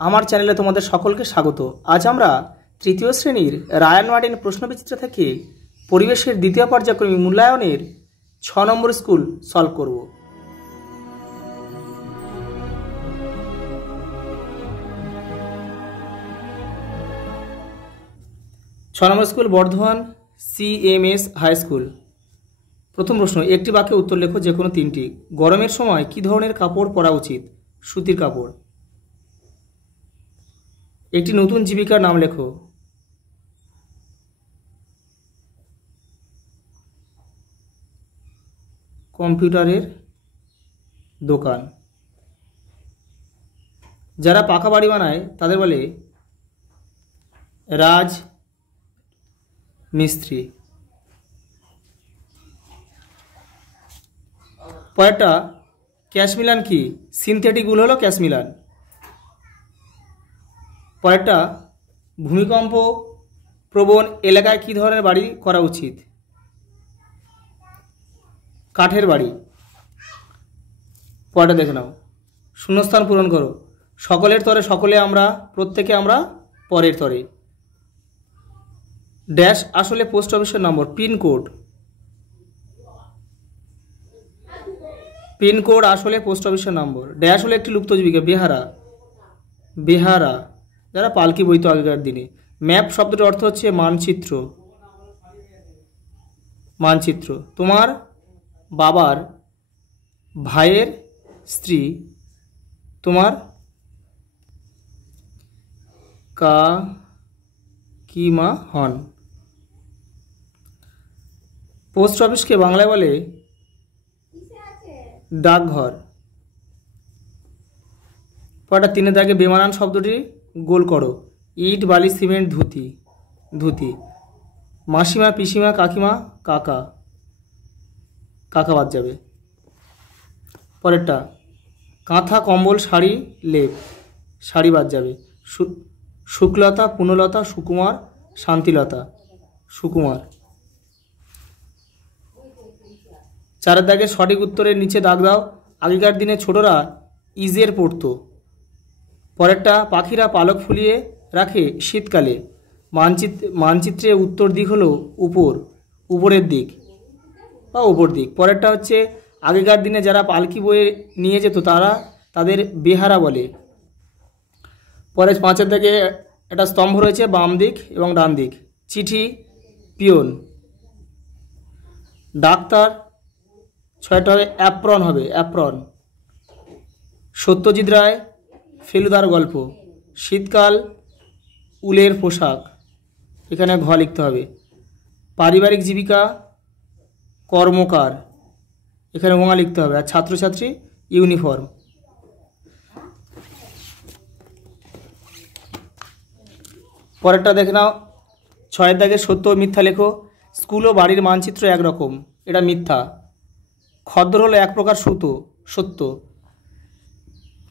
আমার চ্যানেলে তোমাদের সকলকে স্বাগত। আজ আমরা তৃতীয় শ্রেণীর রায়ান মার্টিন প্রশ্নবিচিত্র থেকে পরিবেশের দ্বিতীয় পর্যায়ক্রমিক মূল্যায়নের 6 নম্বর স্কুল সলভ করব। Number school Bardhaman CMS high school. প্রথম প্রশ্ন, একটি বাক্যে উত্তর লেখো যে কোনো তিনটি। গরমের সময় কি ধরনের কাপড় পরা উচিত? সুতির কাপড়। একটি নতুন জীবিকার নাম লেখো। কম্পিউটারের দোকান। যারা পাকা বাড়ি বানায় তাদের বলে রাজ মিস্ত্রি। পরেরটা, ক্যাশমিলান কি? সিনথেটিক উল হলো ক্যাশমিলান। পরেরটা, ভূমিকম্প প্রবণ এলাকায় কী ধরনের বাড়ি করা উচিত? কাঠের বাড়ি। পরেরটা দেখে নাও, শূন্যস্থান পূরণ করো। সকলের তরে সকলে আমরা, প্রত্যেকে আমরা, পরের তরে। ড্যাশ আসলে পোস্ট অফিসের নম্বর। পিনকোড। পিনকোড আসলে পোস্ট অফিসের নম্বর। ড্যাশ হলো একটি লুপ্ত জীবিকা। বেহারা। বেহারা যারা পালকি বইতো আগেকার দিনে। ম্যাপ শব্দটির অর্থ হচ্ছে মানচিত্র। মানচিত্র। তোমার বাবার ভাইয়ের স্ত্রী তোমার কাকিমা হন। পোস্ট অফিসকে বাংলায় বলে ডাকঘর। পরটা 3 দাগে বেমানান শব্দটি গোল করো। ইট, বালি, সিমেন্ট, ধুতি। ধুতি। মাসিমা, পিসিমা, কাকিমা, কাকা। কাকা বাদ যাবে। পরেরটা, কাঁথা, কম্বল, শাড়ি, লেপ। শাড়ি বাদ যাবে। শুক্লতা, পুনলতা, সুকুমার, শান্তিলতা। সুকুমার। 4 দাগে সঠিক উত্তরের নিচে দাগ দাও। আগেকার দিনে ছোটরা ইজের পড়তো। পরেরটা, পাখিরা পালক ফুলিয়ে রাখে শীতকালে। মানচিত্রে উত্তর দিক হলো উপর, উপরের দিক বা উপর দিক। পরেরটা হচ্ছে, আগেকার দিনে যারা পালকি বয়ে নিয়ে যেত তারা তাদের বেহারা বলে। পরে 5 দাগে একটা স্তম্ভ রয়েছে, বাম দিক এবং ডান দিক। চিঠি, পিয়ন। ডাক্তার। 6টা হবে অ্যাপ্রন হবে, অ্যাপ্রন। সত্যজিৎ রায়, ফেলুদার গল্প। শীতকাল, উলের পোশাক। এখানে ঘ লিখতে হবে। পারিবারিক জীবিকা, কর্মকার। এখানে ওঙা লিখতে হবে। আর ছাত্রছাত্রী, ইউনিফর্ম। পরেরটা দেখে নাও। 6 দাগে সত্য ও মিথ্যা লেখো। স্কুল ও বাড়ির মানচিত্র একরকম, এটা মিথ্যা। খদ্দর হলো এক প্রকার সুতো, সত্য।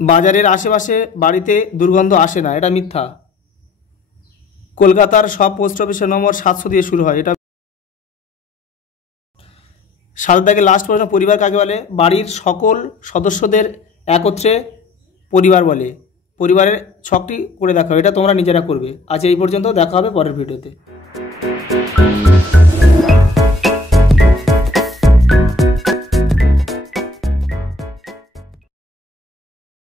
বাজারের আশেপাশে বাড়িতে দুর্গন্ধ আসে না, এটা মিথ্যা। কলকাতার সব পোস্ট অফিসের নম্বর 700 দিয়ে শুরু হয়, এটা। 7 দাগে লাস্ট প্রশ্ন, পরিবার কাকে বলে? বাড়ির সকল সদস্যদের একত্রে পরিবার বলে। পরিবারের ছকটি করে দেখাও, এটা তোমরা নিজেরা করবে। আজ এই পর্যন্ত, দেখা হবে পরের ভিডিওতে।